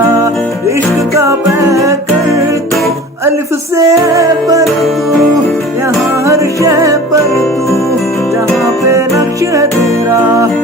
तेरा, इश्क का पैकर तू, अलिफ से पर तू, यहाँ हर शय पर तू, जहाँ पे नक्श है तेरा।